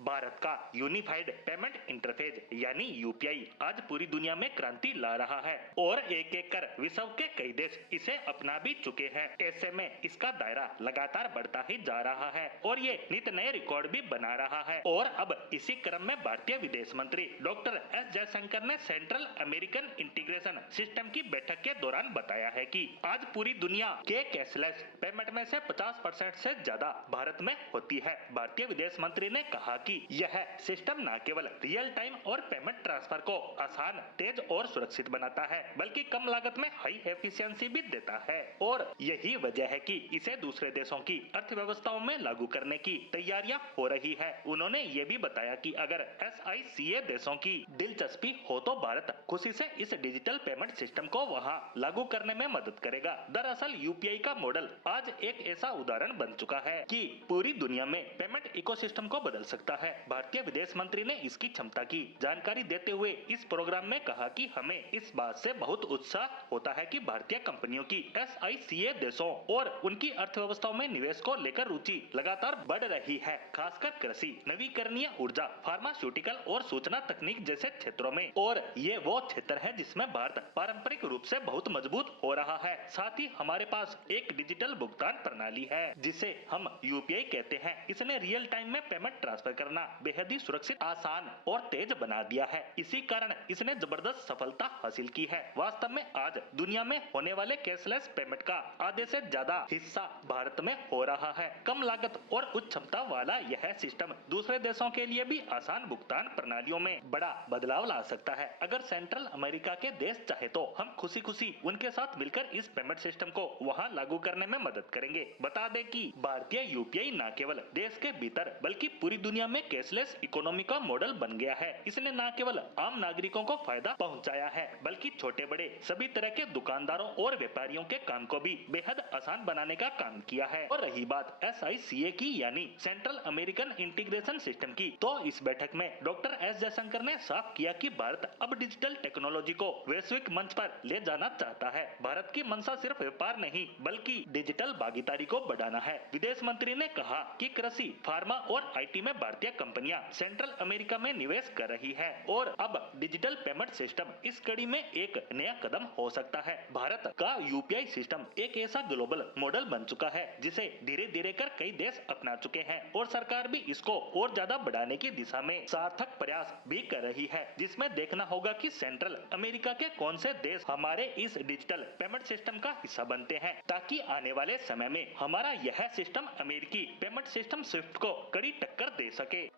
भारत का unified payment interface यानी UPI आज पूरी दुनिया में क्रांति ला रहा है और एक एक कर विश्व के कई देश इसे अपना भी चुके हैं। ऐसे में इसका दायरा लगातार बढ़ता ही जा रहा है और ये नित नए रिकॉर्ड भी बना रहा है। और अब इसी क्रम में भारतीय विदेश मंत्री डॉक्टर एस जयशंकर ने सेंट्रल अमेरिकन इंटीग्रेशन सिस्टम की बैठक के दौरान बताया है कि आज पूरी दुनिया के कैशलेस पेमेंट में से 50% से ज्यादा भारत में होती है। भारतीय विदेश मंत्री ने कहा कि यह सिस्टम न केवल रियल टाइम और पेमेंट ट्रांसफर को आसान, तेज और सुरक्षित बनाता है बल्कि कम लागत में हाई एफिशिएंसी भी देता है और यही वजह है कि इसे दूसरे देशों की अर्थव्यवस्थाओं में लागू करने की तैयारियां हो रही है। उन्होंने ये भी बताया कि अगर SICA देशों की दिलचस्पी हो तो भारत खुशी से इस डिजिटल पेमेंट सिस्टम को वहां लागू करने में मदद करेगा। दरअसल यूपीआई का मॉडल आज एक ऐसा उदाहरण बन चुका है कि पूरी दुनिया में पेमेंट इकोसिस्टम को बदल सकता है। भारतीय विदेश मंत्री ने इसकी क्षमता की जानकारी देते हुए इस प्रोग्राम में कहा कि हमें इस बात से बहुत उत्साह होता है कि भारतीय कंपनियों की SICA देशों और उनकी अर्थव्यवस्थाओं में निवेश को लेकर रुचि लगातार बढ़ रही है, खासकर कृषि, नवीकरणीय ऊर्जा, फार्मास्यूटिकल और सूचना तकनीक जैसे क्षेत्रों में। और ये वो क्षेत्र है जिसमें भारत पारंपरिक रूप से बहुत मजबूत हो रहा है। साथ ही हमारे पास एक डिजिटल भुगतान प्रणाली है जिसे हम यूपीआई कहते हैं। इसने रियल टाइम में पेमेंट ट्रांसफर करना बेहद ही सुरक्षित, आसान और तेज बना दिया है। इसी कारण इसने जबरदस्त सफलता हासिल की है। वास्तव में आज दुनिया में होने वाले कैशलेस पेमेंट का आधे से ज्यादा हिस्सा भारत में हो रहा है। कम लागत और उच्च क्षमता वाला यह सिस्टम दूसरे देशों के लिए भी आसान भुगतान प्रणालियों में बड़ा बदलाव ला सकता है। अगर सेंट्रल अमेरिका के देश चाहे तो हम खुशी खुशी उनके साथ मिलकर इस पेमेंट सिस्टम को वहां लागू करने में मदद करेंगे। बता दें कि भारतीय यूपीआई न केवल देश के भीतर बल्कि पूरी दुनिया में कैशलेस इकोनॉमी का मॉडल बन गया है। इसने न केवल आम नागरिकों को फायदा पहुंचाया है बल्कि छोटे बड़े सभी तरह के दुकानदारों और व्यापारियों के काम को भी बेहद आसान बनाने का काम किया है। और रही बात SICA की यानी सेंट्रल अमेरिकन इंटीग्रेशन सिस्टम की, तो इस बैठक में डॉक्टर एस जयशंकर ने साफ किया कि भारत अब डिजिटल टेक्नोलॉजी को वैश्विक मंच पर ले जाना चाहता है। भारत की मंशा सिर्फ व्यापार नहीं बल्कि डिजिटल भागीदारी को बढ़ाना है। विदेश मंत्री ने कहा कि कृषि, फार्मा और IT में भारतीय कंपनियां सेंट्रल अमेरिका में निवेश कर रही है और अब डिजिटल पेमेंट सिस्टम इस कड़ी में एक नया कदम हो सकता है। भारत का यूपीआई सिस्टम एक ऐसा ग्लोबल मॉडल बन चुका है जिसे धीरे धीरे कर कई देश अपना चुके हैं और सरकार भी इसको और ज्यादा बढ़ाने की दिशा में सार्थक प्रयास भी कर रही है, जिसमें देखना होगा कि सेंट्रल अमेरिका के कौन से देश हमारे इस डिजिटल पेमेंट सिस्टम का हिस्सा बनते हैं, ताकि आने वाले समय में हमारा यह सिस्टम अमेरिकी पेमेंट सिस्टम स्विफ्ट को कड़ी टक्कर दे सके।